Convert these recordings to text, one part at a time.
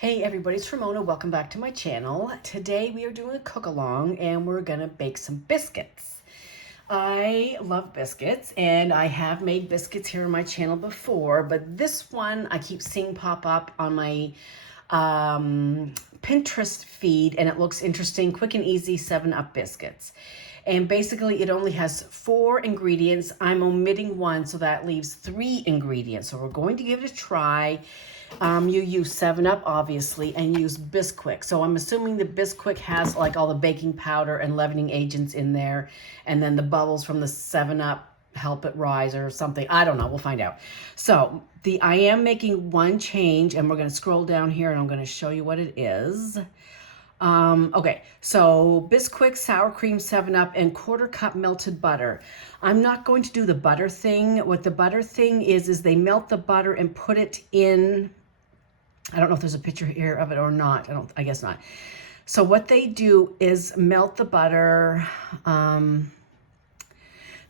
Hey everybody, it's Ramona. Welcome back to my channel. Today we are doing a cook-along and we're gonna bake some biscuits. I love biscuits and I have made biscuits here on my channel before, but this one I keep seeing pop up on my Pinterest feed and it looks interesting. Quick and easy 7-Up biscuits. And basically it only has 4 ingredients. I'm omitting one, so that leaves 3 ingredients. So we're going to give it a try. You use 7-Up, obviously, and use Bisquick. So I'm assuming the Bisquick has like all the baking powder and leavening agents in there. And then the bubbles from the 7-Up help it rise or something. I don't know. We'll find out. So I am making one change, and we're going to scroll down here, and I'm going to show you what it is. Okay, so Bisquick, sour cream, 7-Up, and 1/4 cup melted butter. I'm not going to do the butter thing. What the butter thing is they melt the butter and put it in. I don't know if there's a picture here of it or not. I guess not. So what they do is melt the butter.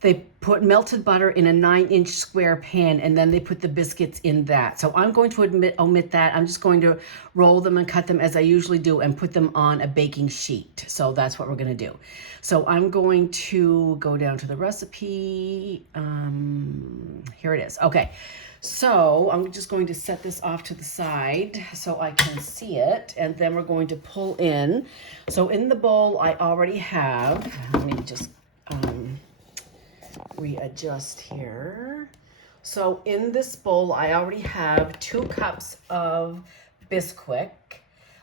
They put melted butter in a 9-inch square pan, and then they put the biscuits in that. So I'm going to omit that. I'm just going to roll them and cut them as I usually do and put them on a baking sheet. So that's what we're going to do. So I'm going to go down to the recipe. Here it is. Okay. So I'm just going to set this off to the side so I can see it. And then we're going to pull in. So in the bowl, I already have, let me just readjust here. So in this bowl, I already have 2 cups of Bisquick.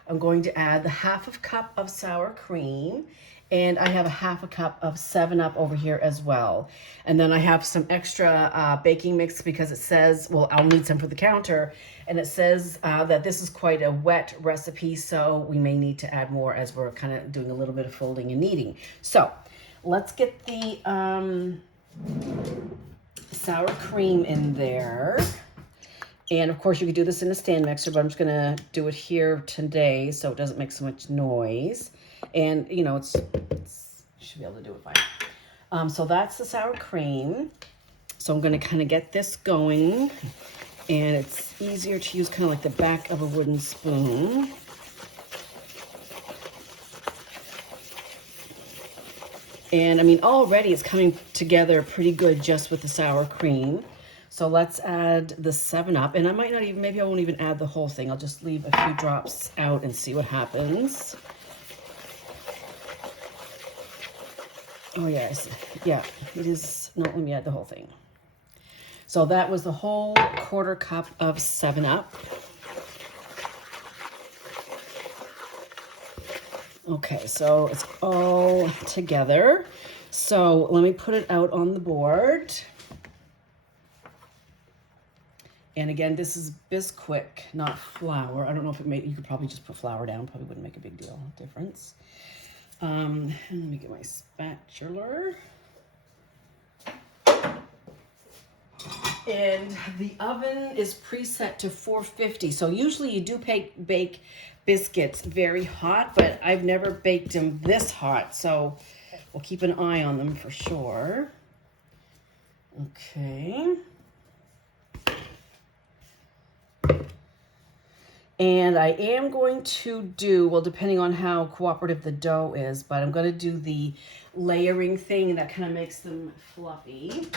I'm going to add the 1/2 cup of sour cream, and I have a 1/2 cup of 7-Up over here as well. And then I have some extra baking mix because it says, well, I'll need some for the counter, and it says that this is quite a wet recipe, so we may need to add more as we're kind of doing a little bit of folding and kneading. So let's get the sour cream in there. And of course you could do this in a stand mixer, but I'm just gonna do it here today so it doesn't make so much noise. And you know, you should be able to do it fine. So that's the sour cream. So I'm gonna kind of get this going, and it's easier to use kind of like the back of a wooden spoon. And I mean, already it's coming together pretty good just with the sour cream. So let's add the 7-Up. And I might not even, maybe I won't even add the whole thing. I'll just leave a few drops out and see what happens. Oh yes, yeah, it is. No, let me add the whole thing. So that was the whole 1/4 cup of 7-Up. Okay, so it's all together. So let me put it out on the board. And again, this is Bisquick, not flour. I don't know if it made, you could probably just put flour down. Probably wouldn't make a big deal difference. And let me get my spatula. And the oven is preset to 450. So usually you do bake biscuits very hot, but I've never baked them this hot. So we'll keep an eye on them for sure. Okay. And I am going to do, well, depending on how cooperative the dough is, but I'm going to do the layering thing, and that kind of makes them fluffy.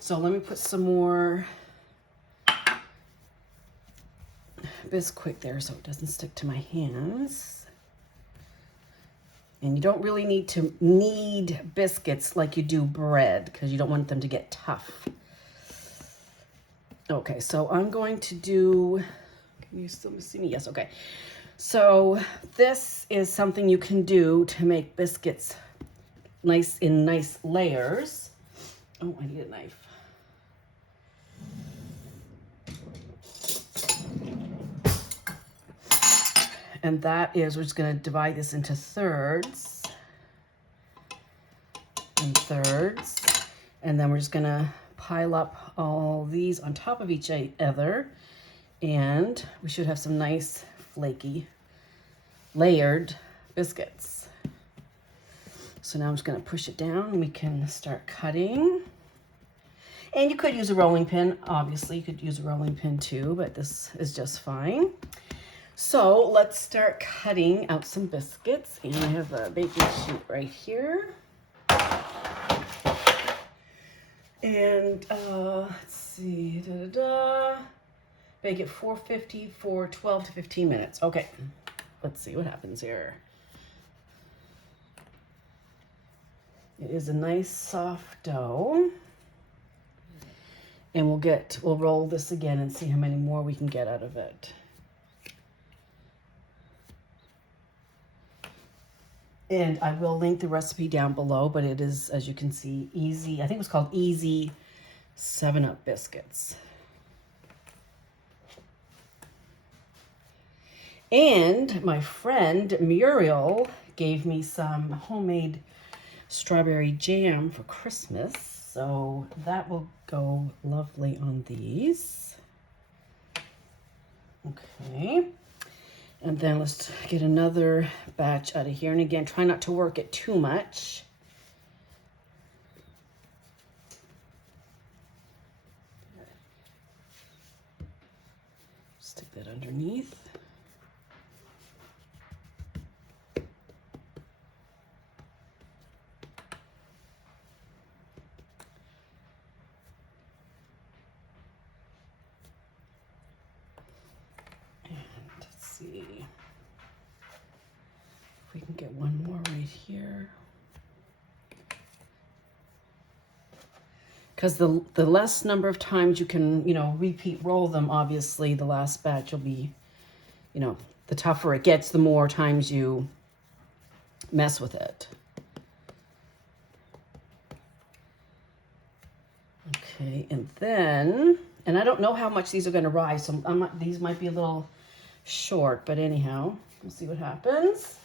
So let me put some more Bisquick there so it doesn't stick to my hands. And you don't really need to knead biscuits like you do bread because you don't want them to get tough. Okay, so I'm going to do, can you still see me? Yes, okay. So this is something you can do to make biscuits in nice layers. Oh, I need a knife. And that is, we're just going to divide this into thirds and thirds. And then we're just going to pile up all these on top of each other. And we should have some nice flaky layered biscuits. So now I'm just going to push it down and we can start cutting. And you could use a rolling pin. Obviously, you could use a rolling pin too, but this is just fine. So let's start cutting out some biscuits. And I have a baking sheet right here. And let's see, bake at 450 for 12 to 15 minutes. Okay, let's see what happens here. It is a nice soft dough. And we'll roll this again and see how many more we can get out of it. And I will link the recipe down below, but it is, as you can see, easy. I think it was called Easy 7-Up Biscuits. And my friend Muriel gave me some homemade strawberry jam for Christmas. So that will go lovely on these. Okay. And then let's get another batch out of here. And again, try not to work it too much. Stick that underneath. See if we can get one more right here, because the less number of times you can repeat roll them, obviously the last batch will be, the tougher it gets, the more times you mess with it. Okay, and then, and I don't know how much these are going to rise, so these might be a little short, but anyhow, we'll see what happens.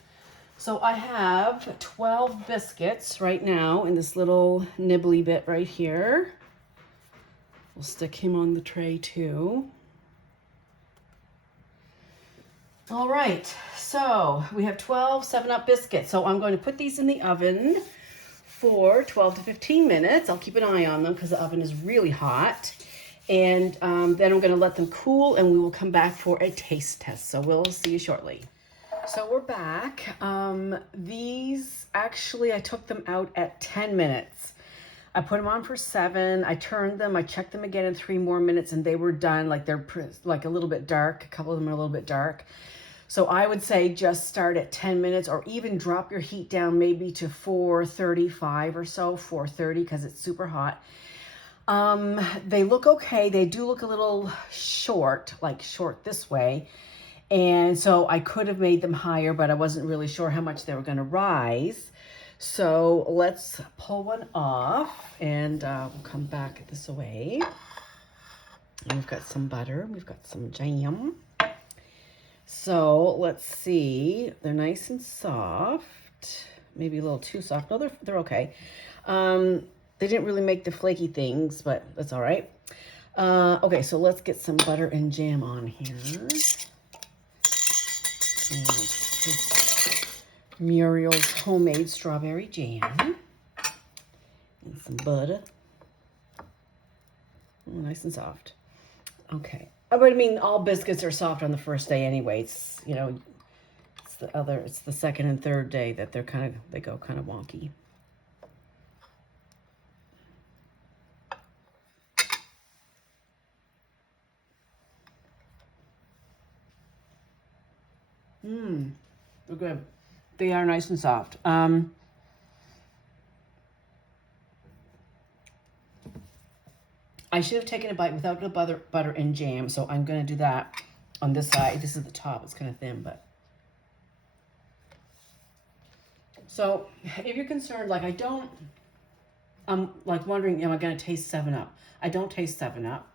So I have 12 biscuits right now in this little nibbly bit right here. We'll stick him on the tray too. All right, so we have 12 7-Up biscuits. So I'm going to put these in the oven for 12 to 15 minutes. I'll keep an eye on them because the oven is really hot. And then I'm going to let them cool, and we will come back for a taste test. So we'll see you shortly. So we're back. These, actually, I took them out at 10 minutes. I put them on for 7. I turned them. I checked them again in 3 more minutes, and they were done. Like, they're like a little bit dark. A couple of them are a little bit dark. So I would say just start at 10 minutes, or even drop your heat down maybe to 435 or so, 430, because it's super hot. They look okay. They do look a little short, like short this way. And so I could have made them higher, but I wasn't really sure how much they were going to rise. So let's pull one off, and we'll come back this way. And we've got some butter. We've got some jam. So let's see. They're nice and soft. Maybe a little too soft. No, they're okay. They didn't really make the flaky things, but that's all right. Okay, so let's get some butter and jam on here. And this is Muriel's homemade strawberry jam. And some butter. Oh, nice and soft. Okay. But I mean, all biscuits are soft on the first day anyway. It's, it's the second and third day that they go kind of wonky. They're good. They are nice and soft. I should have taken a bite without the butter and jam, so I'm going to do that on this side. This is the top. It's kind of thin, but... So, if you're concerned, like I'm like wondering, am I going to taste 7-Up? I don't taste 7-Up.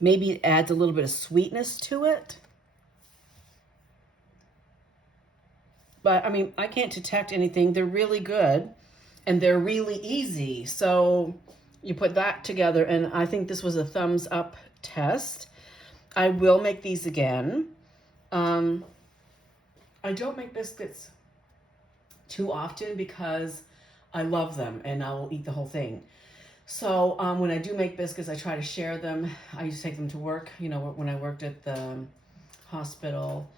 Maybe it adds a little bit of sweetness to it. But, I mean, I can't detect anything. They're really good, and they're really easy. So, you put that together, and I think this was a thumbs up test. I will make these again. I don't make biscuits too often because I love them, and I will eat the whole thing. So when I do make biscuits, I try to share them. I used to take them to work, when I worked at the hospital.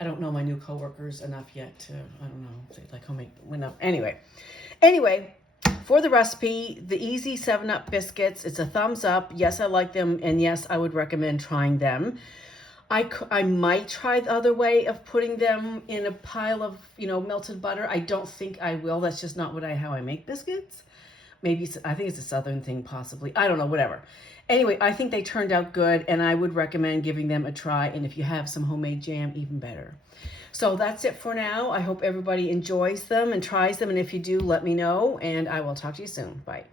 I don't know my new coworkers enough yet to, I don't know, if they like homemade, enough. Anyway, for the recipe, the easy 7-Up biscuits, it's a thumbs up. Yes, I like them, and yes, I would recommend trying them. I might try the other way of putting them in a pile of, melted butter. I don't think I will. That's just not how I make biscuits. Maybe, I think it's a Southern thing possibly. I don't know, whatever. Anyway, I think they turned out good, and I would recommend giving them a try. And if you have some homemade jam, even better. So that's it for now. I hope everybody enjoys them and tries them. And if you do, let me know, and I will talk to you soon. Bye.